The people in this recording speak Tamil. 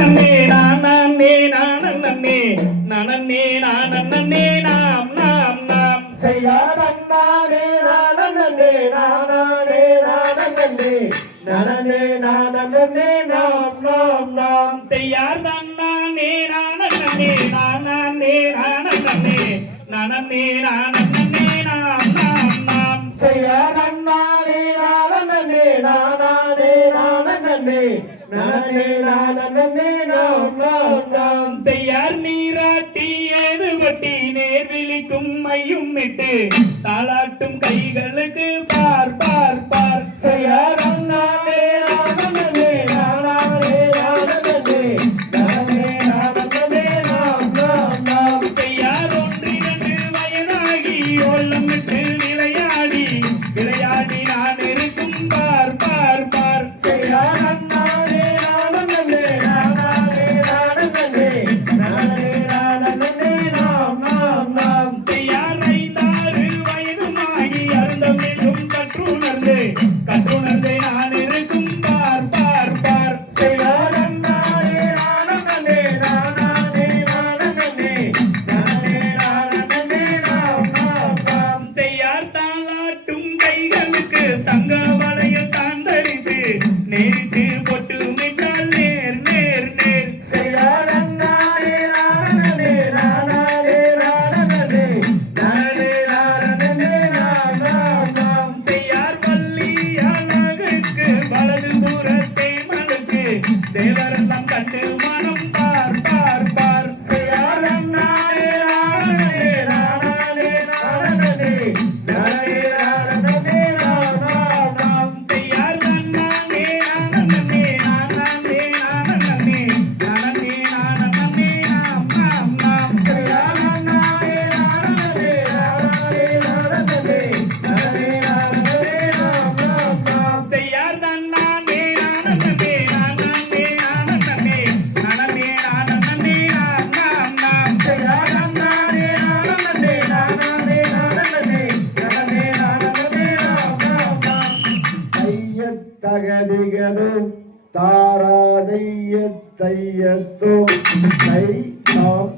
நன்னே நானே நானே நானே நானே நாம் நாம் நாம் செய்யாதன்னானே நானே நானே நானே நானே நானே நாம் நாம் நாம் செய்யார் நானே நானே நானே நானே நானே நானே நாம் நாம் நாம் செய்யாதன்னானே செய்யார் நீராட்டியது பட்டி நேர் விழிக்கும் மையும் விட்டு தாளாட்டும் கைகளுக்கு பார் பார் பார். செய்யார் நேரிட்டு பொட்டு மிட்டால் நேர் நேர் நேர். செய்யார் பள்ளி அழகுக்கு வலது புறத்தை மனுக்கு தேவரெல்லாம் கண்டு ஐயத்தகதிகளோ தாராதைய தையத்தோ தை நாம்